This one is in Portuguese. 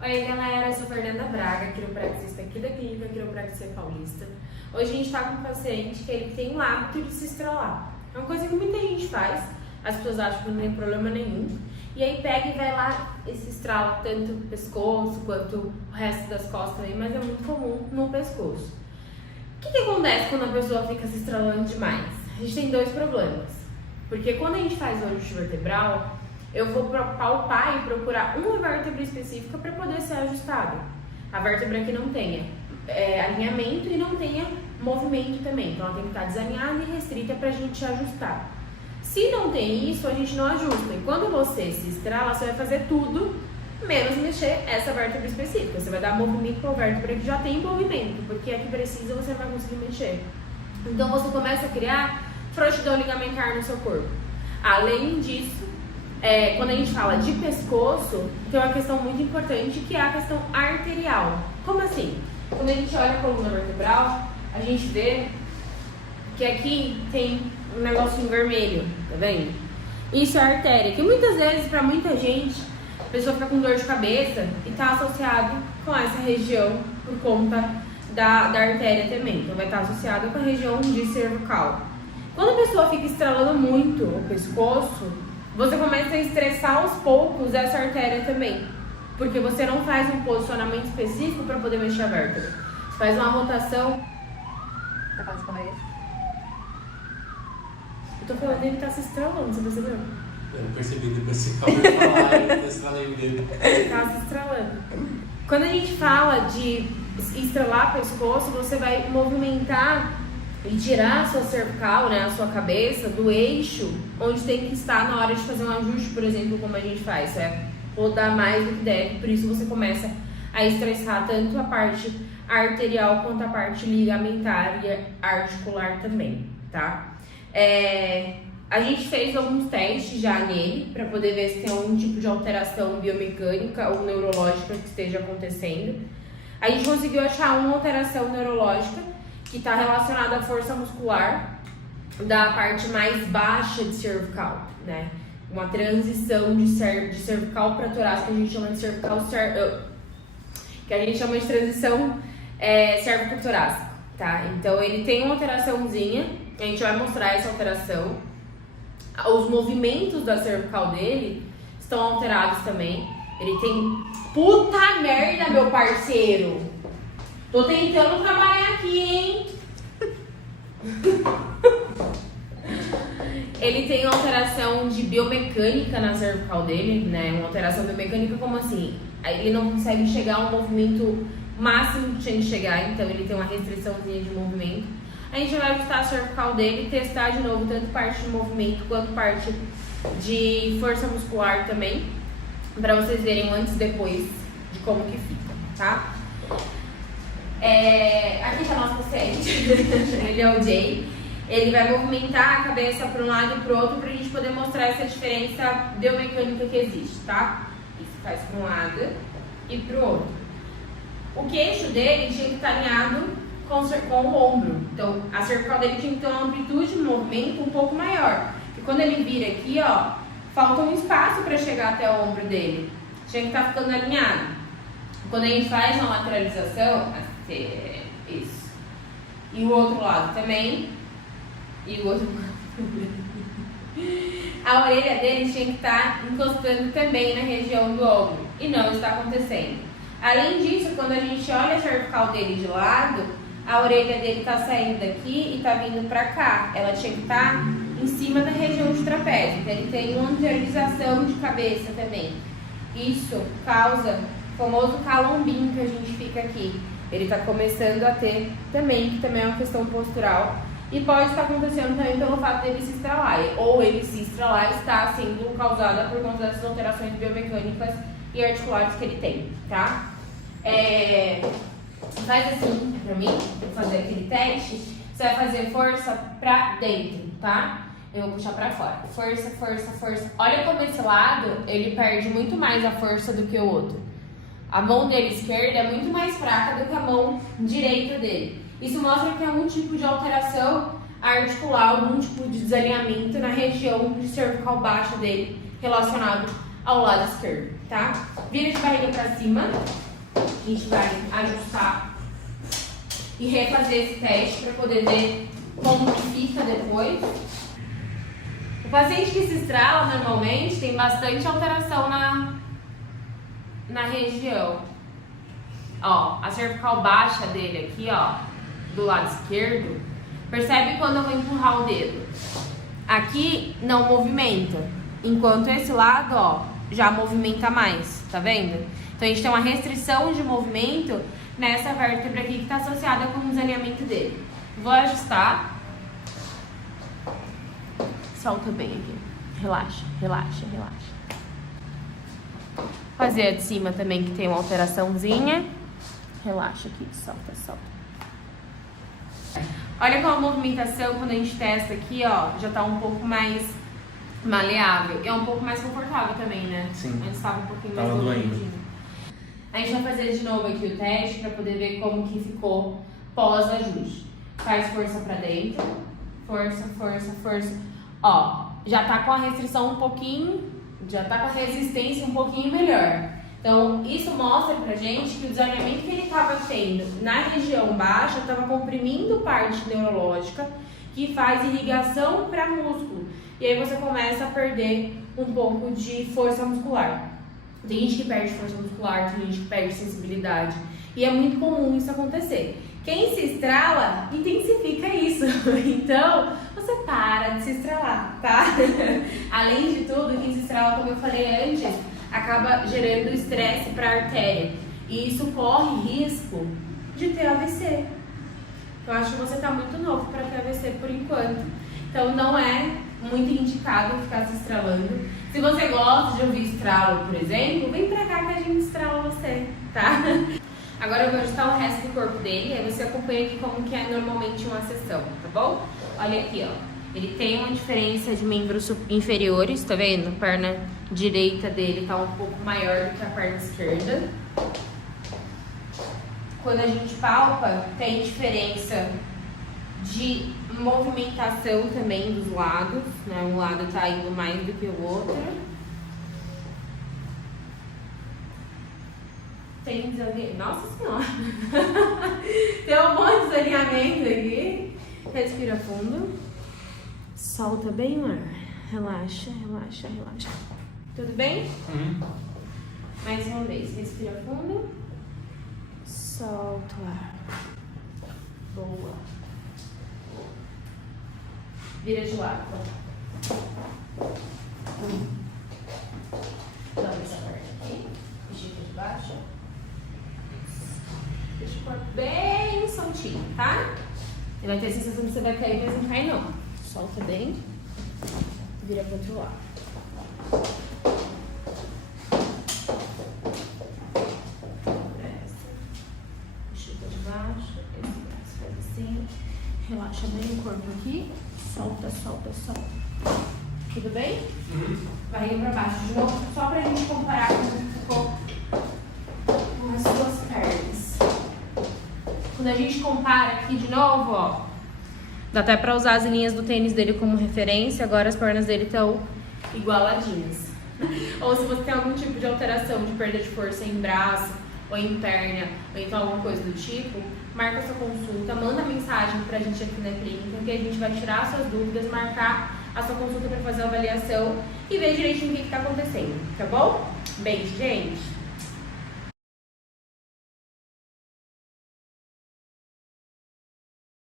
Oi galera, eu sou Fernanda Braga, quiropraxista aqui da Clínica Quiropraxia Paulista. Hoje a gente está com um paciente que ele tem o hábito de se estralar. É uma coisa que muita gente faz, as pessoas acham que não tem problema nenhum. E aí pega e vai lá e se estrala tanto o pescoço quanto o resto das costas também, mas é muito comum no pescoço. O que acontece quando a pessoa fica se estralando demais? A gente tem dois problemas. Porque quando a gente faz o ajuste vertebral, eu vou palpar e procurar uma vértebra específica para poder ser ajustada. A vértebra que não tenha alinhamento e não tenha movimento também. Então ela tem que estar desalinhada e restrita para a gente ajustar. Se não tem isso, a gente não ajusta. E quando você se estrala, você vai fazer tudo menos mexer essa vértebra específica. Você vai dar movimento para a vértebra que já tem movimento, porque a que precisa você não vai conseguir mexer. Então você começa a criar frouxidão ligamentar no seu corpo. Além disso, quando a gente fala de pescoço, tem uma questão muito importante que é a questão arterial. Como assim? Quando a gente olha a coluna vertebral, a gente vê que aqui tem um negocinho vermelho, tá vendo? Isso é artéria, que muitas vezes, para muita gente, a pessoa fica com dor de cabeça e tá associado com essa região por conta da artéria também. Então vai estar associada com a região de cervical. Quando a pessoa fica estralando muito o pescoço, você começa a estressar aos poucos essa artéria também. Porque você não faz um posicionamento específico para poder mexer a vértebra. Você faz uma rotação. Tá falando com ele? Eu tô falando dele tá se estralando, você percebeu? Eu não percebi, depois você acabou de falar, eu estralei dele. Ele tá se estralando. Quando a gente fala de estralar pescoço, você vai movimentar e tirar a sua cervical, né, a sua cabeça, do eixo onde tem que estar na hora de fazer um ajuste, por exemplo, como a gente faz. Rodar mais do que deve, por isso você começa a estressar tanto a parte arterial quanto a parte ligamentar e articular também, tá? A gente fez alguns testes já nele para poder ver se tem algum tipo de alteração biomecânica ou neurológica que esteja acontecendo. A gente conseguiu achar uma alteração neurológica que está relacionada à força muscular da parte mais baixa de cervical, né? Uma transição de cervical para torácica, que a gente chama de cervical, que a gente chama de transição cérvico-torácica, tá? Então ele tem uma alteraçãozinha, a gente vai mostrar essa alteração. Os movimentos da cervical dele estão alterados também. Ele tem... Puta merda, meu parceiro! Tô tentando trabalhar aqui, hein? Ele tem uma alteração de biomecânica na cervical dele, né? Uma alteração biomecânica como assim? Ele não consegue chegar a um movimento máximo que tinha que chegar, então ele tem uma restriçãozinha de movimento. A gente vai ajustar a cervical dele e testar de novo tanto parte de movimento quanto parte de força muscular também, pra vocês verem antes e depois de como que fica, tá? Aqui tá nosso paciente, ele é o Jay. Ele vai movimentar a cabeça para um lado e para o outro pra gente poder mostrar essa diferença biomecânica que existe, tá? Isso faz para um lado e para o outro. O queixo dele tinha que estar alinhado com o ombro. Então, a cervical dele tinha que ter uma amplitude de movimento um pouco maior. E quando ele vira aqui, ó, falta um espaço para chegar até o ombro dele. Tinha que estar ficando alinhado. Quando a gente faz uma lateralização, isso. E o outro lado também. E o outro lado. A orelha dele tinha que estar encostando também na região do ombro. E não está acontecendo. Além disso, quando a gente olha a cervical dele de lado, a orelha dele está saindo daqui e está vindo para cá. Ela tinha que estar em cima da região de trapézio. Então ele tem uma anteriorização de cabeça também. Isso causa o famoso calombinho que a gente fica aqui. Ele está começando a ter também, que também é uma questão postural. E pode estar acontecendo também pelo fato dele se estralar. Ou ele se estralar está sendo causada por conta dessas alterações biomecânicas e articulares que ele tem, tá? Faz assim pra mim, vou fazer aquele teste. Você vai fazer força pra dentro, tá? Eu vou puxar pra fora. Força, força, força. Olha como esse lado, ele perde muito mais a força do que o outro. A mão dele esquerda é muito mais fraca do que a mão direita dele. Isso mostra que há algum tipo de alteração articular, algum tipo de desalinhamento na região de cervical baixa dele, relacionado ao lado esquerdo, tá? Vira de barriga pra cima. A gente vai ajustar e refazer esse teste para poder ver como que fica depois. O paciente que se estrala normalmente tem bastante alteração na região. Ó, a cervical baixa dele aqui, ó, do lado esquerdo. Percebe quando eu vou empurrar o dedo? Aqui não movimenta, enquanto esse lado, ó, já movimenta mais, tá vendo? Então a gente tem uma restrição de movimento nessa vértebra aqui que está associada com o desalinhamento dele. Vou ajustar. Solta bem aqui. Relaxa, relaxa, relaxa. Fazer a de cima também, que tem uma alteraçãozinha. Relaxa aqui, solta, solta. Olha como a movimentação, quando a gente testa aqui, ó, já tá um pouco mais maleável. E é um pouco mais confortável também, né? Sim. Antes tava um pouquinho mais Tava dolorido. doendo. A gente vai fazer de novo aqui o teste para poder ver como que ficou pós-ajuste. Faz força para dentro. Força, força, força. Ó, já tá com a restrição um pouquinho, já tá com a resistência um pouquinho melhor. Então, isso mostra pra gente que o desalinhamento que ele tava tendo na região baixa tava comprimindo parte neurológica que faz irrigação para músculo. E aí você começa a perder um pouco de força muscular. Tem gente que perde força muscular, tem gente que perde sensibilidade. E é muito comum isso acontecer. Quem se estrala, intensifica isso. Então, você para de se estralar, tá? Além de tudo, quem se estrala, como eu falei antes, acaba gerando estresse para a artéria. E isso corre risco de ter AVC. Eu acho que você está muito novo para ter AVC por enquanto. Então, não é muito indicado ficar se estralando. Se você gosta de ouvir estralo, por exemplo, vem pra cá que a gente estrala você, tá? Agora eu vou ajustar o resto do corpo dele, aí você acompanha aqui como que é normalmente uma sessão, tá bom? Olha aqui, ó. Ele tem uma diferença de membros inferiores, tá vendo? A perna direita dele tá um pouco maior do que a perna esquerda. Quando a gente palpa, tem diferença de movimentação também dos lados, né? Um lado tá indo mais do que o outro. Tem desalinhamento. Nossa senhora! Tem um monte de desalinhamento aqui. Respira fundo. Solta bem o ar. Relaxa, relaxa, relaxa. Tudo bem? Mais uma vez. Respira fundo. Solta o ar. Boa. Vira de lado. Dá essa parte aqui. Estica de baixo. Deixa o corpo bem soltinho, tá? Você vai ter a sensação que você vai cair, mas não cai não. Solta bem. Vira pro outro lado. Pressa. Estica de baixo. Esse braço faz assim. Relaxa bem o corpo aqui. Solta, solta, solta. Tudo bem? Barriga pra baixo de novo, só pra gente comparar como ficou com as suas pernas. Quando a gente compara aqui de novo, ó, dá até pra usar as linhas do tênis dele como referência. Agora as pernas dele estão igualadinhas. Ou se você tem algum tipo de alteração de perda de força em braço ou em perna, ou então alguma coisa do tipo, marca sua consulta, manda mensagem pra gente aqui na clínica, que a gente vai tirar suas dúvidas, marcar a sua consulta pra fazer a avaliação e ver direitinho o que tá acontecendo, tá bom? Beijo, gente!